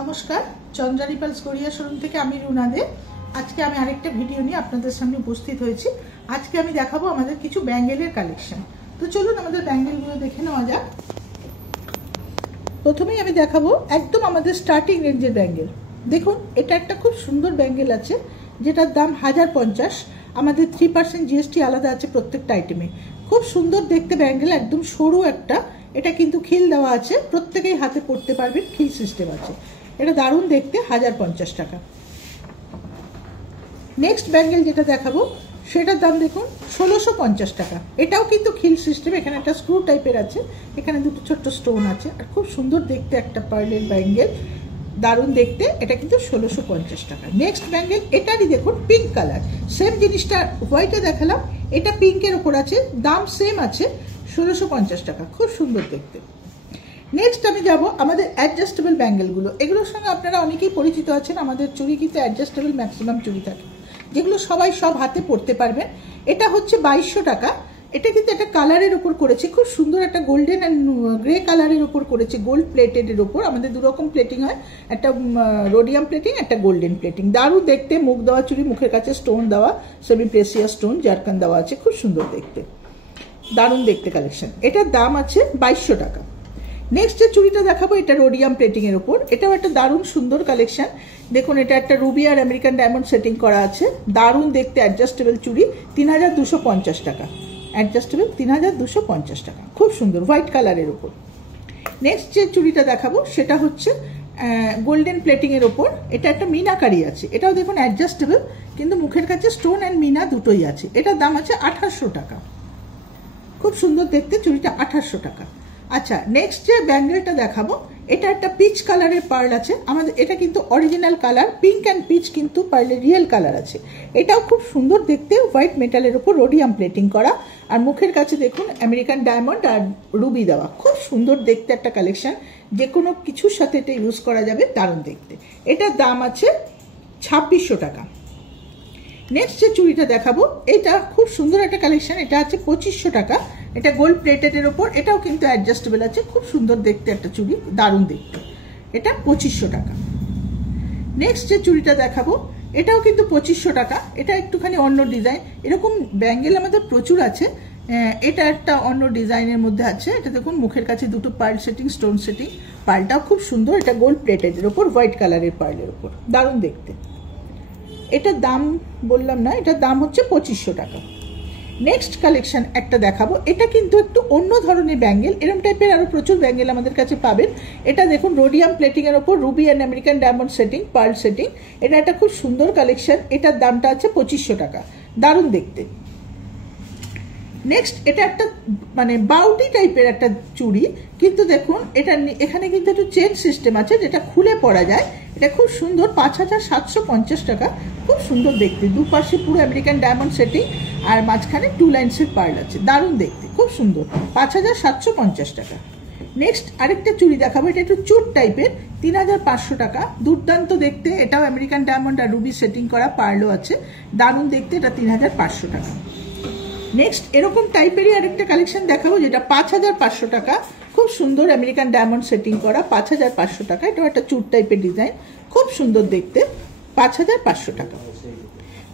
নমস্কার, Chandra repulse Garia showroom থেকে আমি রুনা দে। আজকে আমি আরেকটা ভিডিও নিয়ে আপনাদের সামনে উপস্থিত হয়েছি। আজকে আমি দেখাবো আমাদের কিছু ব্যাঙ্গেলের কালেকশন। তো চলুন আমাদের ব্যাঙ্গেলগুলো দেখে নেওয়া যাক। প্রথমেই আমি দেখাবো একদম আমাদের স্টার্টিং রেঞ্জের ব্যাঙ্গেল। দেখুন, এটা একটা খুব সুন্দর ব্যাঙ্গেল আছে যেটার দাম 1050। আমাদের 3% জিএসটি আলাদা আছে প্রত্যেকটা আইটেমে। খুব সুন্দর দেখতে ব্যাঙ্গেল, একদম সরু একটা। এটা কিন্তু খিল দেওয়া আছে, প্রত্যেকেই হাতে পড়তে পারবেন, খিল সিস্টেম আছে। এটা দারুণ দেখতে, 1050 টাকা। নেক্সট ব্যাঙ্গেল যেটা দেখাবো সেটার দাম দেখুন 1650 টাকা। এটাও কিন্তু খিল সিস্টেম, এখানে একটা স্ক্রু টাইপের আছে, এখানে দুটো ছোট্ট স্টোন আছে, আর খুব সুন্দর দেখতে একটা পার্লের ব্যাঙ্গেল, দারুণ দেখতে। এটা কিন্তু 1650 টাকা। নেক্সট ব্যাঙ্গেল, এটারই দেখুন পিঙ্ক কালার, সেম জিনিসটা হোয়াইটে দেখালাম, এটা পিঙ্কের ওপর আছে, দাম সেম আছে 1650 টাকা। খুব সুন্দর দেখতে। নেক্সট আমি যাব আমাদের অ্যাডজাস্টেবল ব্যাঙ্গেলগুলো। এগুলোর সঙ্গে আপনারা অনেকেই পরিচিত আছেন। আমাদের চুড়ি কিন্তু অ্যাডজাস্টেবল ম্যাক্সিমাম চুড়ি থাকে, যেগুলো সবাই সব হাতে পরতে পারবেন। এটা হচ্ছে 2200 টাকা। এটা কিন্তু একটা কালারের উপর করেছে, খুব সুন্দর একটা গোল্ডেন অ্যান্ড গ্রে কালারের উপর করেছে, গোল্ড প্লেটেডের উপর। আমাদের দুরকম প্লেটিং হয়, একটা রোডিয়াম প্লেটিং, একটা গোল্ডেন প্লেটিং। দারুণ দেখতে, মুখ দেওয়া চুড়ি, মুখের কাছে স্টোন দেওয়া, সেমি প্রেসিয়াস স্টোন জারকান দেওয়া আছে, খুব সুন্দর দেখতে, দারুণ দেখতে কালেকশন। এটার দাম আছে 2200 টাকা। নেক্সট যে চুড়িটা দেখাবো এটা রোডিয়াম প্লেটিং এর উপর। এটাও একটা দারুণ সুন্দর কালেকশন। দেখুন, এটা একটা রুবি আর আমেরিকান ডায়মন্ড সেটিং করা আছে, দারুণ দেখতে অ্যাডজাস্টেবল চুড়ি, 3250 টাকা। অ্যাডজাস্টেবল 3250 টাকা, খুব সুন্দর হোয়াইট কালারের উপর। নেক্সট যে চুড়িটা দেখাবো সেটা হচ্ছে গোল্ডেন প্লেটিং এর উপর। এটা একটা মিনাকারি আছে, এটাও দেখুন অ্যাডজাস্টেবল, কিন্তু মুখের কাছে স্টোন অ্যান্ড মিনা দুটোই আছে। এটার দাম আছে 2800 টাকা। খুব সুন্দর দেখতে চুড়িটা, 2800 টাকা। আচ্ছা, নেক্সট যে ব্যাঙ্গেলটা দেখাবো এটা একটা পিচ কালারের পার্ল আছে আমাদের। এটা কিন্তু original colour, pink and peach, কিন্তু পার্লের রিয়েল কালার আছে। এটাও খুব সুন্দর দেখতে, হোয়াইট মেটালের উপর রোডিয়াম প্লেটিং করা, আর মুখের কাছে দেখুন আমেরিকান ডায়মন্ড আর রুবি দেওয়া। খুব সুন্দর দেখতে একটা কালেকশন, যে কোনো কিছুর সাথে এটা ইউজ করা যাবে, দারুণ দেখতে। এটার দাম আছে 2600 টাকা। নেক্সট যে চুড়িটা দেখাবো এটা খুব সুন্দর একটা কালেকশন, এটা আছে 2500 টাকা। এটা গোল্ড প্লেটেডের ওপর, এটাও কিন্তু অ্যাডজাস্টেবল আছে, খুব সুন্দর দেখতে একটা চুড়ি, দারুণ দেখতে। এটা 2500 টাকা। নেক্সট যে চুড়িটা দেখাবো এটাও কিন্তু 2500 টাকা। এটা একটুখানি অন্য ডিজাইন, এরকম ব্যাঙ্গেল আমাদের প্রচুর আছে। এটা একটা অন্য ডিজাইনের মধ্যে আছে। এটা দেখুন, মুখের কাছে দুটো পার্ল সেটিং, স্টোন সেটিং, পার্লটাও খুব সুন্দর। এটা গোল্ড প্লেটেডের ওপর, হোয়াইট কালারের পার্লের ওপর, দারুণ দেখতে। এটার দাম বললাম না, এটার দাম হচ্ছে 2500 টাকা। নেক্সট কালেকশন একটা দেখাবো, এটা কিন্তু একটু অন্য ধরনের ব্যাঙ্গেল। এরকম টাইপের আরো প্রচুর ব্যাঙ্গেল আমাদের কাছে পাবেন। এটা দেখুন রোডিয়াম প্লেটিং এর ওপর ruby and American diamond setting, pearl setting. এটা একটা খুব সুন্দর কালেকশন, এটার দামটা আছে 2500 টাকা, দারুণ দেখতে। নেক্সট এটা একটা মানে বাউটি টাইপের একটা চুড়ি, কিন্তু দেখুন এটা এখানে কিন্তু একটু চেন সিস্টেম আছে, যেটা খুলে পরা যায়। এটা খুব সুন্দর, 5750 টাকা। খুব সুন্দর দেখতে, দুপাশে পুরো আমেরিকান ডায়মন্ড সেটিং, আর মাঝখানে 2 লাইন্সের পার্ল আছে, দারুণ দেখতে, খুব সুন্দর, 5750 টাকা। নেক্সট আরেকটা চুড়ি দেখাবো, এটা একটু চুট টাইপের, 3500 টাকা। দুর্দান্ত দেখতে, এটাও আমেরিকান ডায়মন্ড আর রুবি সেটিং করা, পার্লও আছে, দারুণ দেখতে। এটা 3500 টাকা। নেক্সট এরকম টাইপেরই আরেকটা কালেকশন দেখাবো, যেটা 5500 টাকা। খুব সুন্দর আমেরিকান ডায়মন্ড সেটিং করা, 5500 টাকা। এটাও একটা চুট টাইপের ডিজাইন, খুব সুন্দর দেখতে, 5500 টাকা।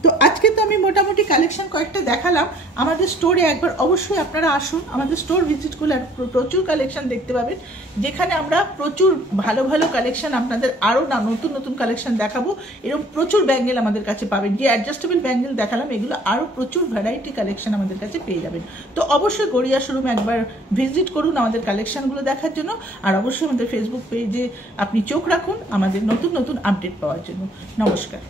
তো আজকে তো আমি মোটামুটি কালেকশন কয়েকটা দেখালাম। আমাদের স্টোরে একবার অবশ্যই আপনারা আসুন, আমাদের স্টোর ভিজিট করলে প্রচুর কালেকশন দেখতে পাবেন, যেখানে আমরা প্রচুর ভালো ভালো কালেকশন আপনাদের আরও নতুন নতুন কালেকশন দেখাবো। এরকম প্রচুর ব্যাঙ্গেল আমাদের কাছে পাবেন। যে অ্যাডজাস্টেবল ব্যাঙ্গেল দেখালাম, এগুলো আরও প্রচুর ভ্যারাইটি কালেকশন আমাদের কাছে পেয়ে যাবেন। তো অবশ্যই গড়িয়া শোরুমে একবার ভিজিট করুন আমাদের কালেকশনগুলো দেখার জন্য, আর অবশ্যই আমাদের ফেসবুক পেজে আপনি চোখ রাখুন আমাদের নতুন নতুন আপডেট পাওয়ার জন্য। নমস্কার।